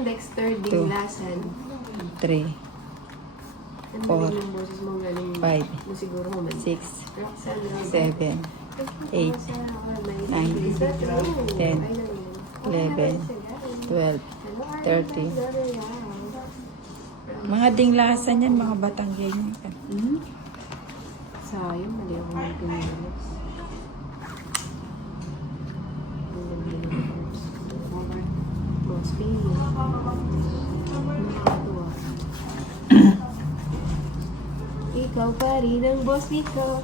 naman, Dexter Dinglasan. 3, Ano Four. rin yung boses mo galing? Five. Mo siguro mo man. 6, Roxanne, 7, 8, 9, 10, 11, 12, 13. Mga dinglasan yan, mga batang ganyan. Sayang, mali ako may pinilis. Boss P. Nakakatuwa. Ikaw pa rin ang boss ko.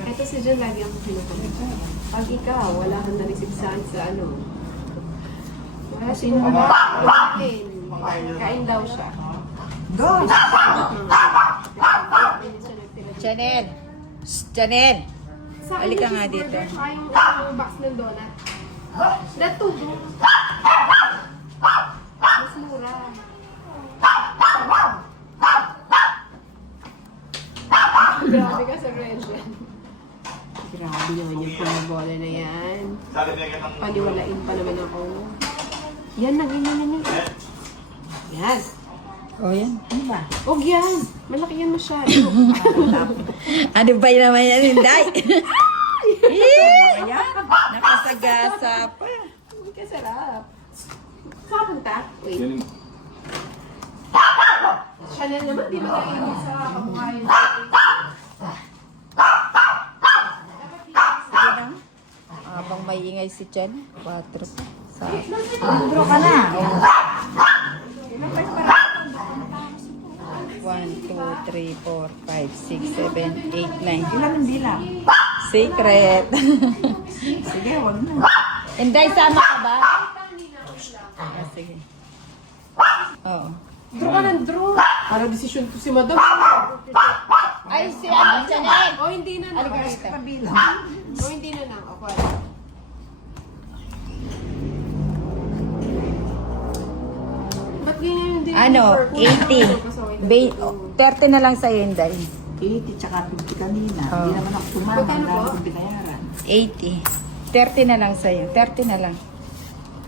Ito si John, lagi ang pinupunod. Pag ikaw, wala kang na-receive sa ano. Wala sino ba? Kain daw siya. Go! Chanel! Chanel! Sa akin, Halika nga cheeseburger, dito. tsaka yung isang box ng donut. Natubo. Mas mura. Grabe ka sa Regen. Grabe naman yung pamabola na yan. Paniwalain pa naman ako. Yan, naging. Yan. Oh, yan. Ano ba? Huwag yan. Malaki yan masyado. Ano ba yun naman yan, Inday? Ayan. Nakasagasa pa. Hindi ka sarap. Saan punta? Wait. Chanel naman, di ba kainin sa kabuhayan? Sige na. Habang may ingay si Chen, 4 pa. Sa Intro ka na. 1, 2, 3, 4, 5, 6, 7, 8, 9. Ilan ang bilang? Secret. Sige, wag na. Inday, sama ka ba? Ah, sige. Oo. Draw ka ng draw. Para desisyon ko si Madam. Ay, si ano, Chanel! O hindi na lang. Alika. Kabilang. O hindi na lang. Ako. Ba't ganyan hindi na Ano, purple? 30 na lang sa'yo, Inday. 80 tsaka 50 kanina. Oh. Hindi naman ako tumama. Magkano Ang dami po? kong binayaran. 80. 30 na lang sa'yo. 30 na lang.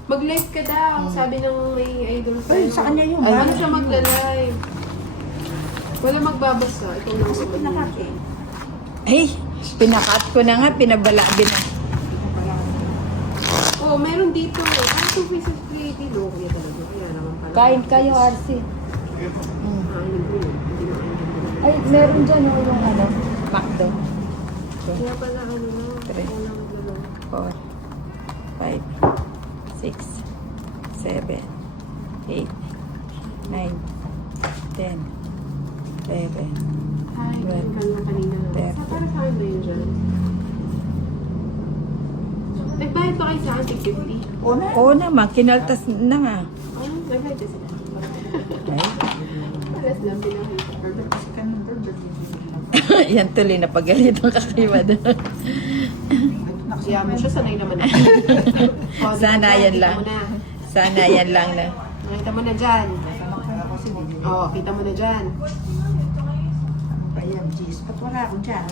Mag-live ka daw. Sabi ng may idol Ay, sa kanya yun. Ay, Ano siya magla-live? Wala magbabasa. Ikaw lang sa Pinakati. Ay, pinakat ko na nga, pinabalabi na. Oh, meron dito. Ano 2 pieces creative? No, kaya talaga. Kaya naman pala. Kain kayo, RC. Ah, yun po yun. Hindi na kain. Ay, meron dyan oh, yung ano, McDo. Kaya pala ano na. Three. Ako lang maglalaw. 4, 5, 6, 7, 8, 9, 10, 11. Ay, Well, ganun ka lang kanina. there. Sa para saan ba yun dyan? Nagbayad pa kayo sa akin, 50? Una. Oo naman, kinaltas na nga. Ay, nagbayad ka sila. Ay, Paras lang pinakita. Burger kasi ka ng burger. yan tuloy na pagalitan ka kay Madam. Ito na kasi. Kaya mo siya, sanay naman ako. Oh, Sana dito, yan kita lang. mo na. Sana yan lang na. Nakita mo na dyan. Tamak na ako kasi. Oo, kita mo na dyan. Ano ba yan? Jeez, ba't wala ako dyan?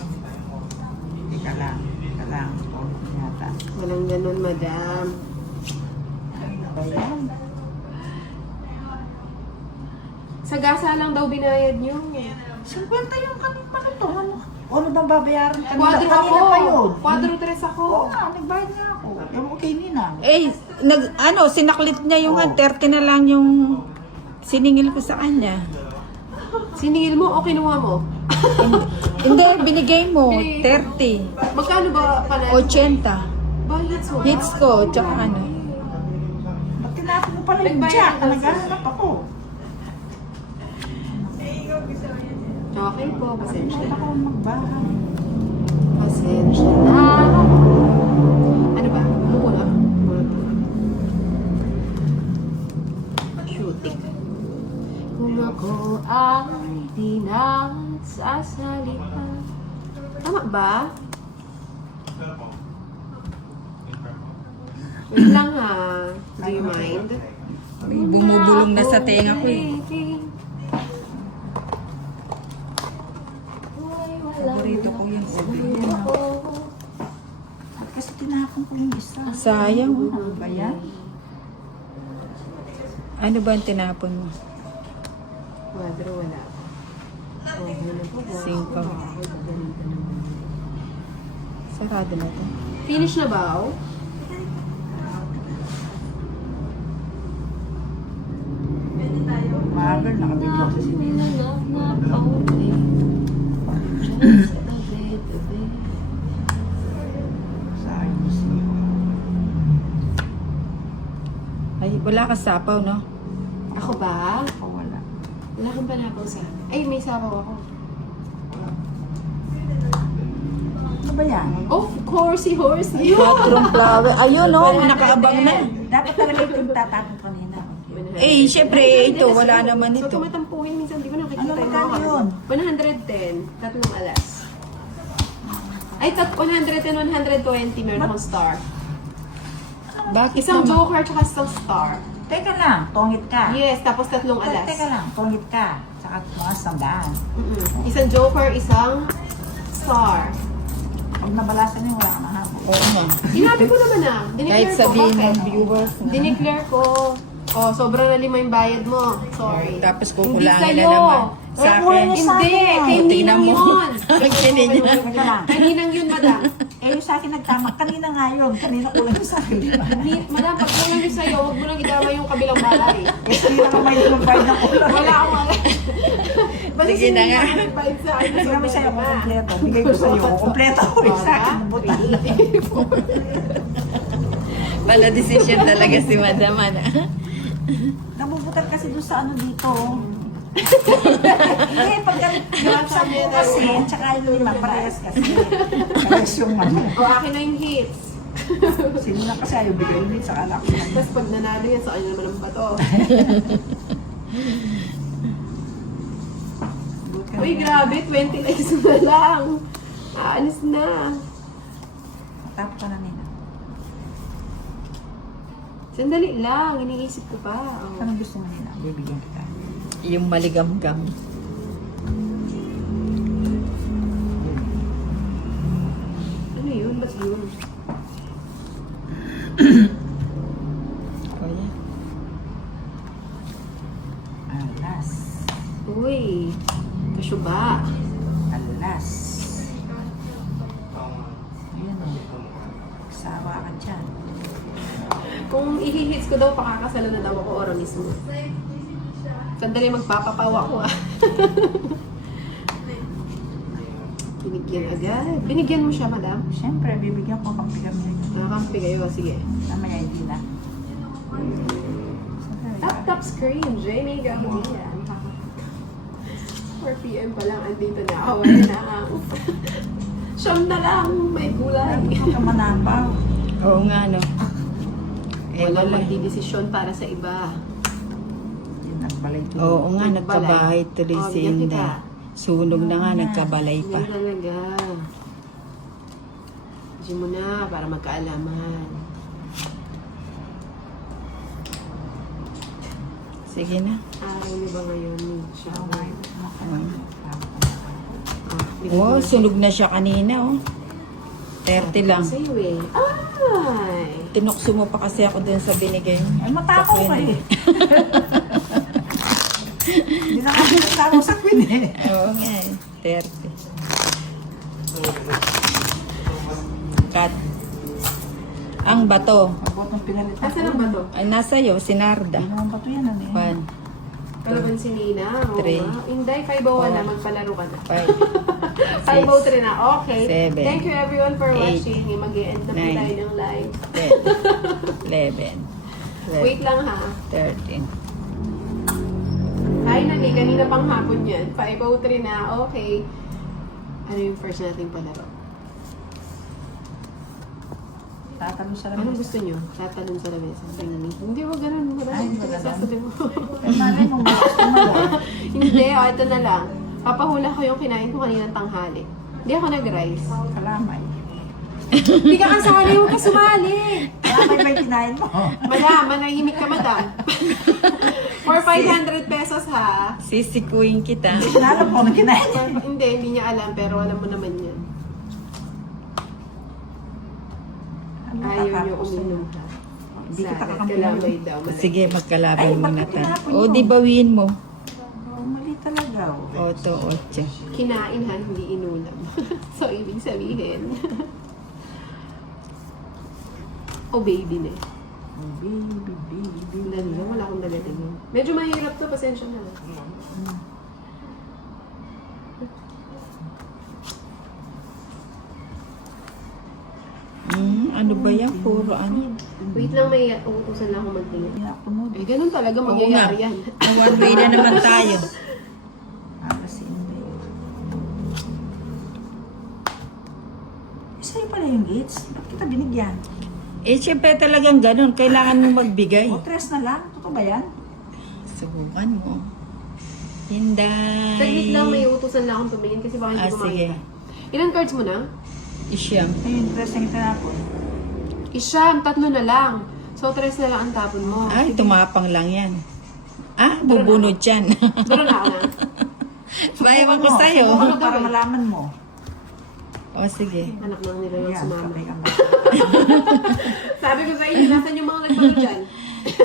Teka lang. Teka lang. Oh, yata. Walang ganun, madam. Ano ba yan? Sa gasa lang daw binayad niyo. 50 yung kanina to. Ano bang babayaran kanina? Quadro ako. Kanina pa yun. Quadro tres ako. Oo nga, nagbayad nga ako. Ewan ko kay Nina. Eh, sinaklit niya yung Oo. 30 na lang yung siningil ko sa kanya. Siningil mo o kinuha mo? Hindi, binigay mo, 30. Magkano ba pala? 80. Ba, hits mo? Hits ko, tsaka ano. Ba't tinapon mo pala yung Nagbayad jack? daw siya. Naghahanap ako. Okay po, pasensya Wala na. ako magbahay. Pasensya na. Ano ba? Buko na. Shooting. Kung ako ay di na sasalita. Tama ba? Wait lang ha. Do you mind? Bumubulong na sa tenga ko eh. Paborito ko yun. Saan ko yung isa? Sayang. Oh. Ano ba yan? Ano ba ang tinapon mo? Kwadro, wala. Oh, wala po. Singko. Sarado na to. Finish na ba? Oh? Magal, nakabigla sa sinina. Sayang siya. Ay, wala ka sapaw, no? Ako ba? Ako wala. Wala kang panapaw sa akin. Ay, may sabaw ako. Ano ba yan? Of course, si Horse. Yun! Quattrong flower. Ayun, no? Nakaabang na. Dapat talaga itong tatapon kanina. Eh, syempre, ito, wala naman So, ito. tumatampuhin minsan, di ba nakikita Ano magkano yun? 110, tatlong alas. Ay, 110, 120, meron akong star. Bakit Isang naman? joker, tsaka isang star. Teka lang, tongit ka. Yes, tapos tatlong alas. Teka lang, tongit ka. Saka mga sandaan. Isang joker, isang star. Pag nabalasan mo, wala ka na habol. Oo nga. Sinabi ko naman na. Kahit Dineclare ko. sabihin Bakit? ng viewers na. Dineclare ko. Oh, sobrang na 5 yung bayad mo. Sorry. Tapos Hindi kukulangin na sa'yo. naman. Sa Eh, akin. kulang Hindi, Sa akin. kay Tingnan Ninang mo. yun. Kay Ninang. Teka lang. Kay Ninang yun, madam. Eh, yung sa akin nagtama. Kanina nga yun. Kanina kulang yung sa akin. di ba? Madam, pag kulang yun sa'yo, huwag mo nang idama yung kabilang bahay. Eh, hindi naman may lumabay na kulang. Wala akong alam. Basta Sige na nga. sinigay sa akin. Kasi naman sa'yo kung kompleto. Bigay ko sa'yo. Kompleto ko yung sa akin. Butal. Wala decision talaga si Madam, ano? Nabubutal kasi doon sa ano dito. Hindi, pagka sa mo kasi, tsaka yung lima, parehas kasi. Parehas yung ano. O, akin na yung hits. Sino na kasi ayaw bigay ulit sa alak. Tapos pag nanalo yan, sa kanya naman ang bato. Uy, grabe, 20 likes na lang. Aalis na. Matapos ka na nila. Sandali lang, iniisip ko pa. Oh. Anong gusto mo nila? Bibigyan kita. Yung maligam-gam. Ano yun? Ba't yun? O yan. Alas. Uy, kasyuba. Alas. Ayan o. Sawa ka dyan. Kung ihihits ko daw, pakakasala na daw ako oro mismo. Sandali, magpapapawa ko ah. Binigyan agad. Binigyan mo siya, madam? Siyempre, bibigyan ko kampi kami. Nakakampi kayo, sige. Namaya hindi na. Top screen, Jamie Gahulian. 4 PM pa lang, andito na ako. Wala na. Siyam na lang, may gulay. Hindi ka manabaw. Oo nga, no? Eh, Walang wala. magdidesisyon para sa iba. Hindi nagbalay to. Oo nga, nagkabahay tuloy Oh, si bigyan kita. Inda. Sunog na nga, nagkabalay pa. Yan talaga. Diyan mo na, para magkaalaman. Sige na. Araw niyo ba ngayon? Siya. Oh, sunog na siya kanina, oh. 30 lang. Sa'yo eh. Ay! Tinukso mo pa kasi ako dun sa binigay mo. Ay, matakaw Sa ka kwento. eh. Hindi na kasi matakaw sa queen eh. Oo nga eh. 30. Cut. Ang bato. Abot ng pinalitan. Asan ang bato? Ay, nasa iyo, si Narda. Ano ang bato yan? Ano yan? 1, Kalaban si Nina. Oo Three. nga. Inday, 501 na. Magpalaro ka na. 5, 503 na. Okay. Seven. Thank you everyone for Eight. watching. Mag-i-end na po Nine. tayo ng live. 10, 11, Wait lang ha. 13. Hi, Nani. Kanina pang hapon yan. 503 na. Okay. Ano yung first nating palaro? Tatalo sa Anong lamesa. gusto nyo? Tatalon sa lamesa. Hindi, wag ganun. Ay, Hindi wag ganun. sasabihin mo. Eh, malay mo, malakas ka mo. Hindi, ito na lang. Papahula ko yung kinain ko kaninang tanghali. Hindi ako nag-rice. Kalamay. Hindi ka kasali, huwag ka sumali. Kalamay ba yung kinain mo? Madam, manahimik ka madam. For 500 pesos ha. Sisikuin kita. Alam ko na kinain niya. Hindi niya alam, pero alam mo naman yan. Ayaw niyo uminom. Hindi kita Salad, kakampi. kalamay daw. Sige, magkalabay Ay, muna bakit tayo. tinapon O, mo? di bawiin mo. Oh, mali talaga. Oh. Oto, 8. Kinain ha, hindi inulam. So, ibig sabihin. Baby na eh. Oh, baby. Dali lang, wala akong dalatingin. Medyo mahirap to, pasensya na. Ano ba yan? Puro ano. Wait lang, may uutusan lang ako magtingin. Hindi ako mo. Eh, ganun talaga Oo mangyayari nga. yan. One way na naman tayo. Kasi hindi. Sa'yo pala yung gates. Ba't kita binigyan? Eh, syempre talagang ganun. Kailangan mo magbigay. O, 3 na lang. Totoo ba yan? Subukan mo. Hinday. Saglit lang, may uutusan lang akong tumingin kasi baka hindi ko Sige. makita. Ilan cards mo na? Isyam. Ayun, 3 yung tinapon. Isyam, 3 na lang. So, 3 na lang ang tapon mo. Ay, tumapang lang yan. Bubunod yan. Duro na ako na. Bayawan ko sa'yo. Subukan mo para malaman mo. O, sige. Anak lang nila yung Yan, sumama. sabay kang Sabi ko sa inyo, nasan yung mga nagpano dyan?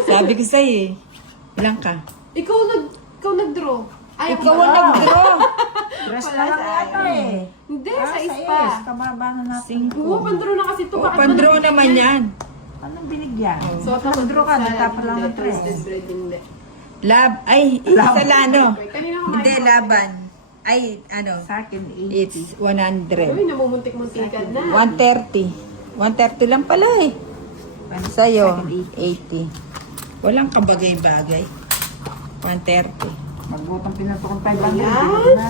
Sabi ko sa'yo eh. Ilang ka? Ikaw nag-draw. Ay, ako Ikaw ba? ang nag-draw. 3 na lang yata eh. Hindi, Ah, sa sa ispa. is. Kababa na natin. Oo, pandraw na kasi ito. O, Bakit pandraw ba naman yan. Anong binigyan? So, ito Nag-draw ka, salad, nagtapon lang hindi. ng 3. Twisted bread, hindi. Lab. Ay, isa lano. Kanina ko Hindi, laban. Ay, ano. Sa akin, 80. It's 100. Uy, namumuntik-muntikan na. 130. 130 lang pala eh. Sa'yo, 80. Walang kabagay-bagay. 130. Magbutang pinuto kong 500. Ayan. Hindi ko na.